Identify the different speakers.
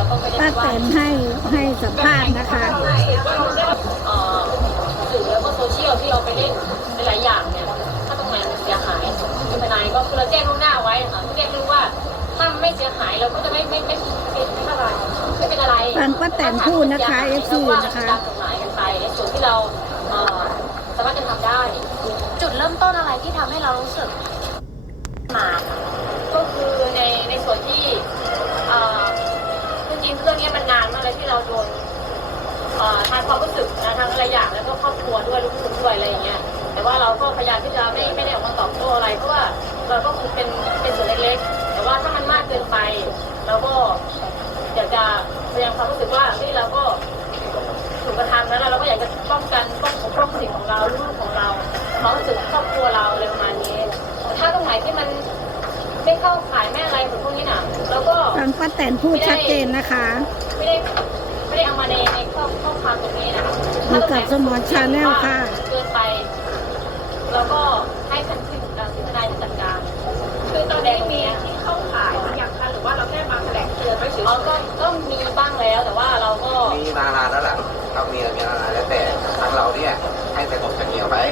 Speaker 1: เราก็ไม่ได้
Speaker 2: ป้า
Speaker 1: ว่า
Speaker 2: แตนให้สัมภาษณ์นะคะ
Speaker 1: สื่อแล้วก็โซเชียลที่เอาไปเล่นหลายอย่างเนี่ยถ้าตรงไหนมันเสียหายที่ทนายก็คือเราแจ้งล่วงหน้าไว้ค่ะเพื่อแจ้งรู้ว่าถ้าไม่เสียหายเราก็จะไม่เป็นอะไร
Speaker 2: ฟังป้าแตนพูดนะคะ FC นะคะ
Speaker 1: ตามกฎหมายกันไปในส่วนที่เราสามารถจะทำได้
Speaker 3: จุดเริ่มต้นอะไรที่ทำให้เรารู้สึกมาค่ะ
Speaker 1: ก็คือในส่วนที่จริงๆเรื่องนี้มันนานมากเลยที่เราโดนทางความรู้สึกนะทางอะไรอย่างแล้วก็ครอบครัวด้วยลูกๆด้วยอะไรอย่างเงี้ยแต่ว่าเราก็พยายามที่จะไม่ได้ออกมาตอบโต้อะไรเพราะว่าเราก็คือเป็นส่วนเล็กๆแต่ว่าถ้ามันมากเกินไปเราก็อยากจะแสดงความรู้สึกว่าที่เราก็ถูกกระทำแล้วเราก็อยากจะป้องกันปกป้องสิทธิ์ของเราลูกของเราความรู้สึกครอบครัวเราอะไรประมาณนี้แต่ถ้าตรงไหนที่มันไม่เข้าข่ายไม่อะไรเหมือนพวกนี้นะเราก็
Speaker 2: ฟังป้าแตนพูดชัดเจนนะคะ
Speaker 1: ไม่ได้เอามาในข้อความตรงนี้นะคะ
Speaker 2: อยู่กับสมรชาแนลค่ะ
Speaker 1: เกินไปแล้วก็ให้ทันทีการพิจารณาจัดการคือตอนนี้มีที่เข้าข่ายอย่างคะหรือว่าเราแค่มาแถลงเตือนไว้เฉยๆก็มีบ้างแล้วแต่ว่าเราก็
Speaker 4: มีมานานแล้วแหละเรามีมานานแล้วแต่ทางเราเนี่ยให้แต่ตกแต่